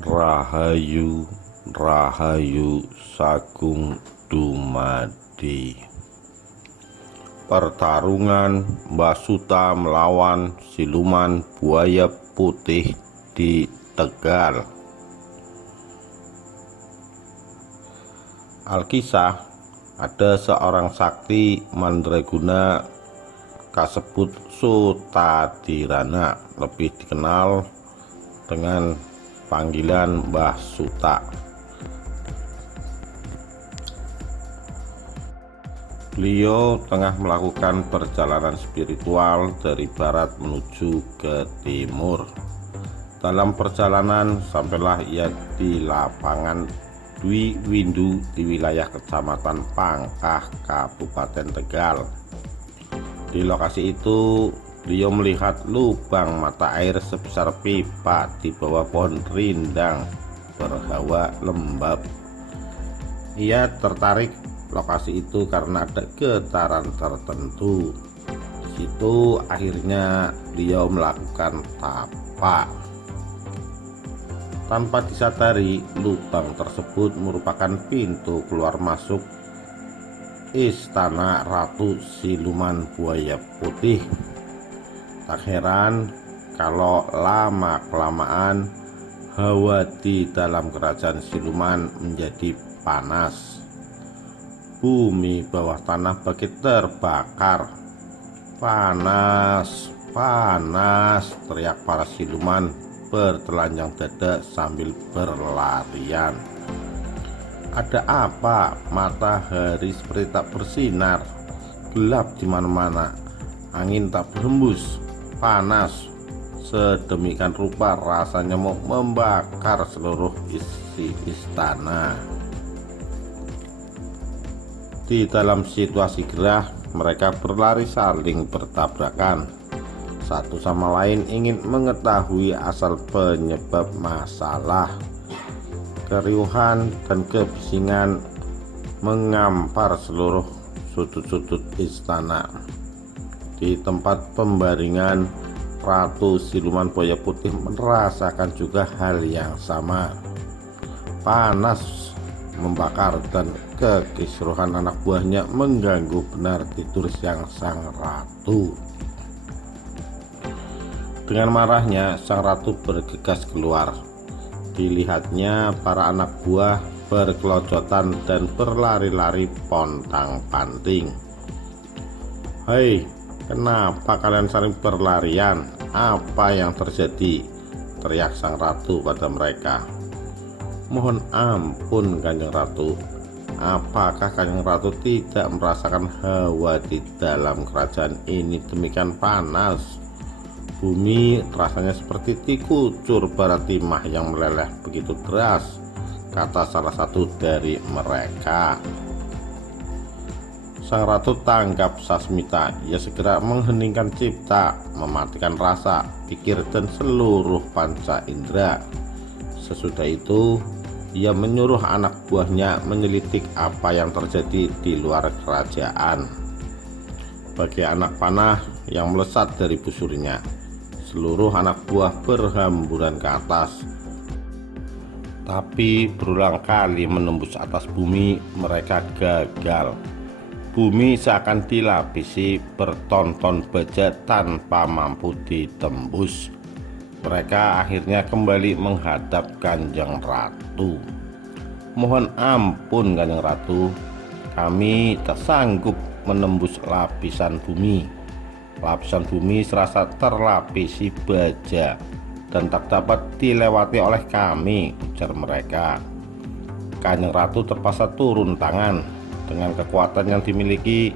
Rahayu, Rahayu Sagung dumadi. Pertarungan Mbah Suta melawan siluman buaya putih di Tegal. Alkisah, ada seorang sakti mandraguna kasebut Sutadirana, lebih dikenal dengan panggilan Mbah Suta. Beliau tengah melakukan perjalanan spiritual dari barat menuju ke timur. Dalam perjalanan sampailah ia di lapangan Dwi Windu di wilayah Kecamatan Pangkah, Kabupaten Tegal. Di lokasi itu beliau melihat lubang mata air sebesar pipa di bawah pohon rindang berhawa lembab. Ia tertarik lokasi itu karena ada getaran tertentu. Di situ akhirnya beliau melakukan tapak. Tanpa disadari, lubang tersebut merupakan pintu keluar masuk istana Ratu Siluman Buaya Putih. Tak heran kalau lama-kelamaan hawa di dalam kerajaan siluman menjadi panas. Bumi bawah tanah bagai terbakar. Panas, panas, teriak para siluman bertelanjang dada sambil berlarian. Ada apa? Matahari seperti tak bersinar, gelap di mana-mana, angin tak berhembus, panas sedemikian rupa rasanya mau membakar seluruh isi istana. Di dalam situasi gerah, mereka berlari saling bertabrakan. Satu sama lain ingin mengetahui asal penyebab masalah. Keriuhan dan kebisingan mengampar seluruh sudut-sudut istana. Di tempat pembaringan, Ratu Siluman Buaya Putih merasakan juga hal yang sama. Panas membakar dan kekisruhan anak buahnya mengganggu benar tidur siang sang ratu. Dengan marahnya, sang ratu bergegas keluar. Dilihatnya para anak buah berkelojotan dan berlari-lari pontang-panting. "Hei, kenapa kalian saling berlarian? Apa yang terjadi?" teriak sang ratu pada mereka. "Mohon ampun Kanjeng Ratu, apakah Kanjeng Ratu tidak merasakan hawa di dalam kerajaan ini demikian panas? Bumi rasanya seperti dikucur bara timah yang meleleh begitu deras," kata salah satu dari mereka. Sang ratu tanggap sasmita. Ia segera mengheningkan cipta, mematikan rasa, pikir dan seluruh panca indera. Sesudah itu ia menyuruh anak buahnya menyelidik apa yang terjadi di luar kerajaan. Bagi anak panah yang melesat dari busurnya, seluruh anak buah berhamburan ke atas. Tapi berulang kali menembus atas bumi, mereka gagal. Bumi seakan dilapisi bertonton baja tanpa mampu ditembus. Mereka akhirnya kembali menghadap Kanjeng Ratu. "Mohon ampun Kanjeng Ratu, kami tak sanggup menembus lapisan bumi. Lapisan bumi serasa terlapisi baja dan tak dapat dilewati oleh kami," ujar mereka. Kanjeng Ratu terpaksa turun tangan. Dengan kekuatan yang dimiliki,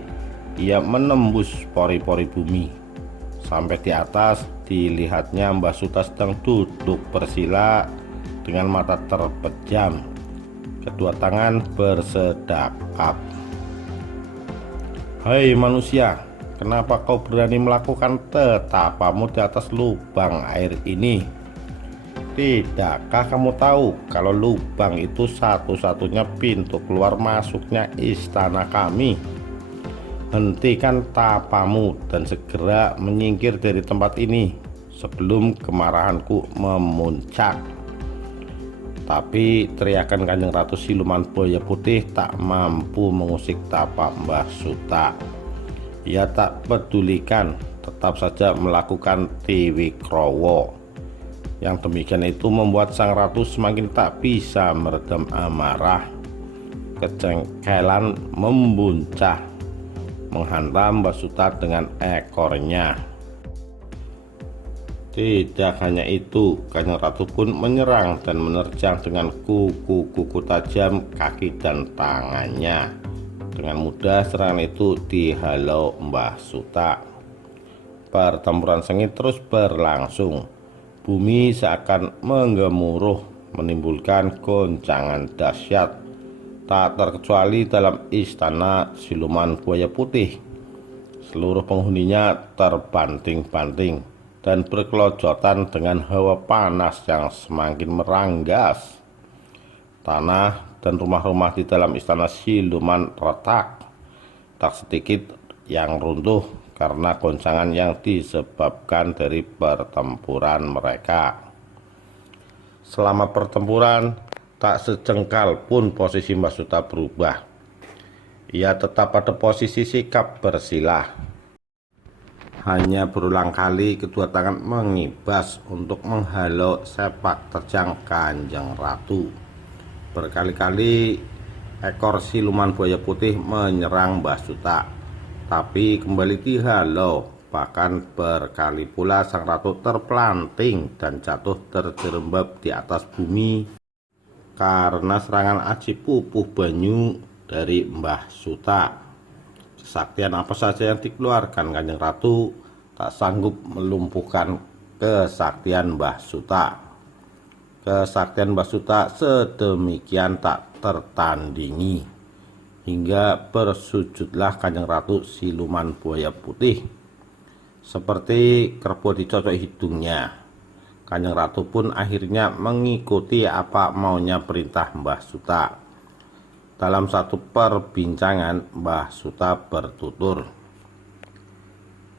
ia menembus pori-pori bumi. Sampai di atas, dilihatnya Mbah Suta sedang duduk bersila dengan mata terpejam, kedua tangan bersedekap. "Hai manusia, kenapa kau berani melakukan tetapamu di atas lubang air ini? Tidakkah kamu tahu kalau lubang itu satu-satunya pintu keluar masuknya istana kami? Hentikan tapamu dan segera menyingkir dari tempat ini sebelum kemarahanku memuncak." Tapi teriakan Kanjeng Ratu siluman buaya putih tak mampu mengusik tapak Mbah Suta. Ia tak pedulikan, tetap saja melakukan Tiwikrowo. Yang demikian itu membuat sang ratu semakin tak bisa meredam amarah. Kejengkelan membuncah, menghantam Mbah Suta dengan ekornya. Tidak hanya itu, Kanjeng Ratu pun menyerang dan menerjang dengan kuku-kuku tajam kaki dan tangannya. Dengan mudah serangan itu dihalau Mbah Suta. Pertempuran sengit terus berlangsung. Bumi seakan menggemuruh, menimbulkan goncangan dahsyat. Tak terkecuali dalam istana siluman buaya putih. Seluruh penghuninya terbanting-banting dan berkelojotan dengan hawa panas yang semakin meranggas. Tanah dan rumah-rumah di dalam istana siluman retak. Tak sedikit yang runtuh karena goncangan yang disebabkan dari pertempuran mereka. Selama pertempuran, tak sejengkal pun posisi Mbah Suta berubah. Ia tetap pada posisi sikap bersilah. Hanya berulang kali kedua tangan mengibas untuk menghalau sepak terjang Kanjeng Ratu. Berkali-kali ekor siluman buaya putih menyerang Mbah Suta, tapi kembali dihalau. Bahkan berkali pula sang ratu terpelanting dan jatuh terjerembab di atas bumi karena serangan aji pupuh banyu dari Mbah Suta. Kesaktian apa saja yang dikeluarkan Kanjeng Ratu tak sanggup melumpuhkan kesaktian Mbah Suta. Kesaktian Mbah Suta sedemikian tak tertandingi, hingga bersujudlah Kanjeng Ratu siluman buaya putih. Seperti kerbau dicocok hidungnya, Kanjeng Ratu pun akhirnya mengikuti apa maunya perintah Mbah Suta. Dalam satu perbincangan, Mbah Suta bertutur,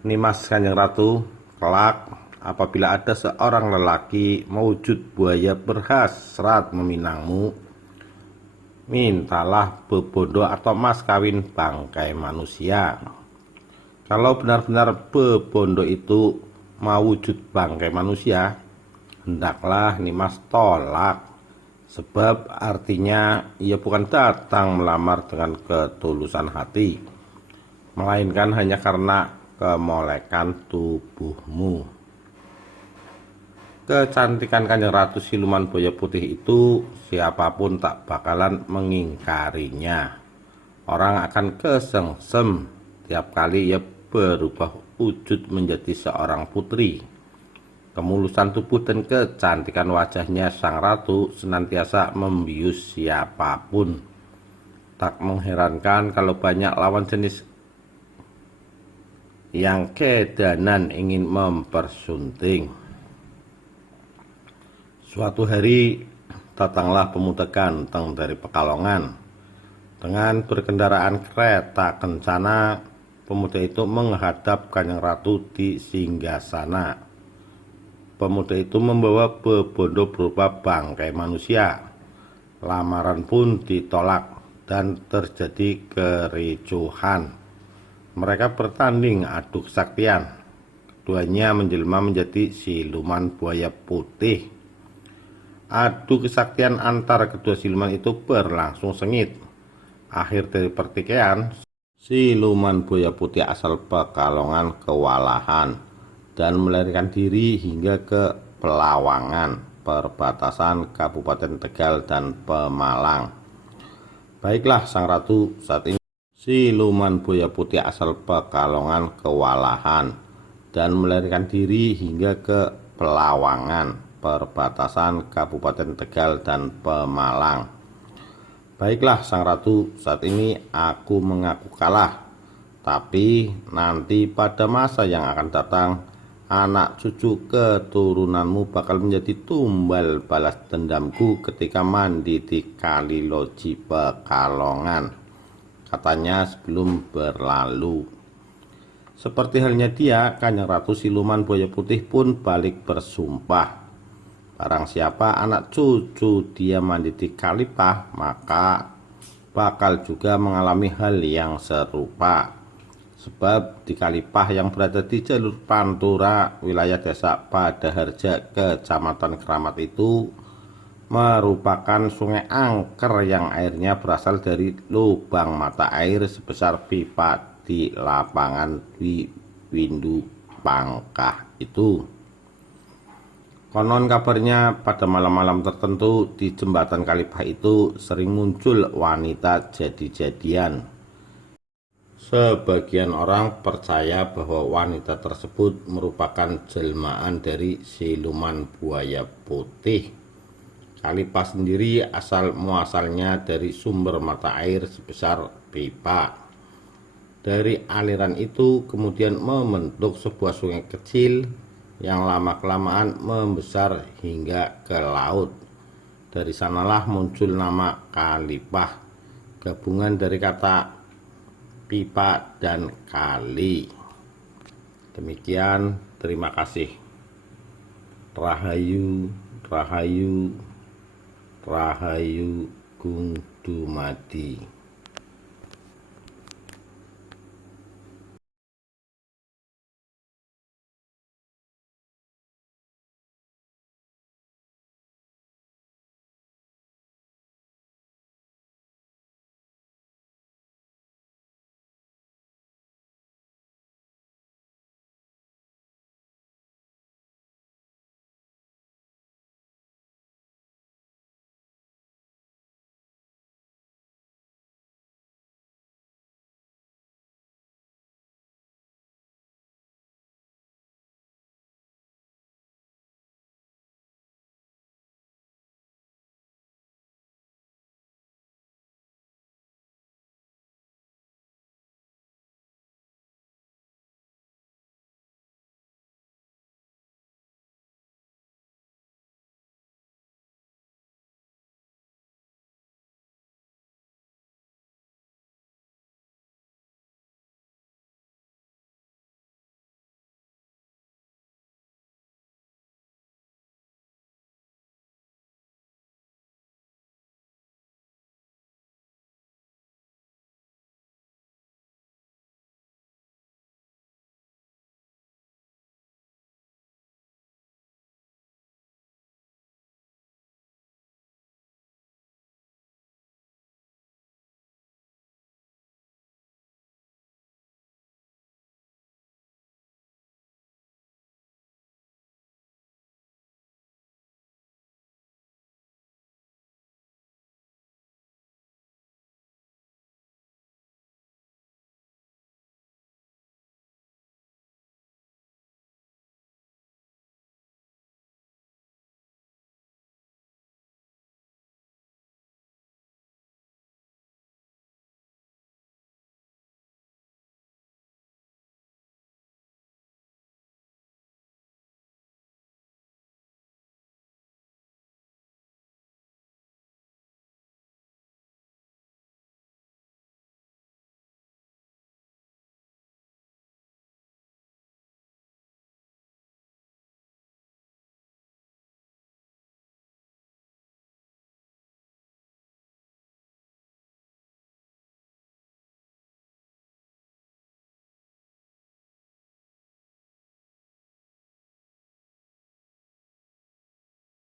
"Nimas Kanjeng Ratu, kelak apabila ada seorang lelaki mewujud buaya berhasrat meminangmu, mintalah bebondo atau mas kawin bangkai manusia. Kalau benar-benar bebondo itu mewujud bangkai manusia, hendaklah Nimas tolak. Sebab artinya ia bukan datang melamar dengan ketulusan hati, melainkan hanya karena kemolekan tubuhmu." Kecantikan Kanjeng Ratu siluman buaya putih itu siapapun tak bakalan mengingkarinya. Orang akan kesengsem tiap kali ia berubah wujud menjadi seorang putri. Kemulusan tubuh dan kecantikan wajahnya sang ratu senantiasa membius siapapun. Tak mengherankan kalau banyak lawan jenis yang kedanan ingin mempersunting. Suatu hari datanglah pemuda ganteng dari Pekalongan. Dengan berkendaraan kereta kencana, pemuda itu menghadap Kanjeng Ratu di singgasana. Pemuda itu membawa bebondo berupa bangkai manusia. Lamaran pun ditolak dan terjadi kericuhan. Mereka bertanding adu kesaktian. Keduanya menjelma menjadi siluman buaya putih. Adu kesaktian antara kedua siluman itu berlangsung sengit. Akhir dari pertikaian, siluman buaya putih asal Pekalongan kewalahan dan melarikan diri hingga ke Pelawangan, perbatasan Kabupaten Tegal dan Pemalang. Baiklah sang ratu, saat ini siluman buaya putih asal Pekalongan kewalahan dan melarikan diri hingga ke Pelawangan, perbatasan Kabupaten Tegal dan Pemalang. Baiklah sang ratu, saat ini aku mengaku kalah, tapi nanti pada masa yang akan datang, anak cucu keturunanmu bakal menjadi tumbal balas dendamku ketika mandi di Kali Loji Pekalongan, katanya sebelum berlalu. Seperti halnya dia, Kanjeng Ratu siluman buaya putih pun balik bersumpah. Barang siapa anak cucu dia menjadi khalifah, maka bakal juga mengalami hal yang serupa. Sebab di khalifah yang berada di jalur Pantura, wilayah desa Padaharja, Kecamatan Keramat itu merupakan sungai angker yang airnya berasal dari lubang mata air sebesar pipa di lapangan Windu Pangkah itu. Konon kabarnya pada malam-malam tertentu di jembatan Khalifah itu sering muncul wanita jadi-jadian. Sebagian orang percaya bahwa wanita tersebut merupakan jelmaan dari siluman buaya putih. Khalifah sendiri asal muasalnya dari sumber mata air sebesar pipa. Dari aliran itu kemudian membentuk sebuah sungai kecil yang lama-kelamaan membesar hingga ke laut. Dari sanalah muncul nama Khalifah, gabungan dari kata pipa dan kali. Demikian, terima kasih. Rahayu, Rahayu, Rahayu Gung Dumadi.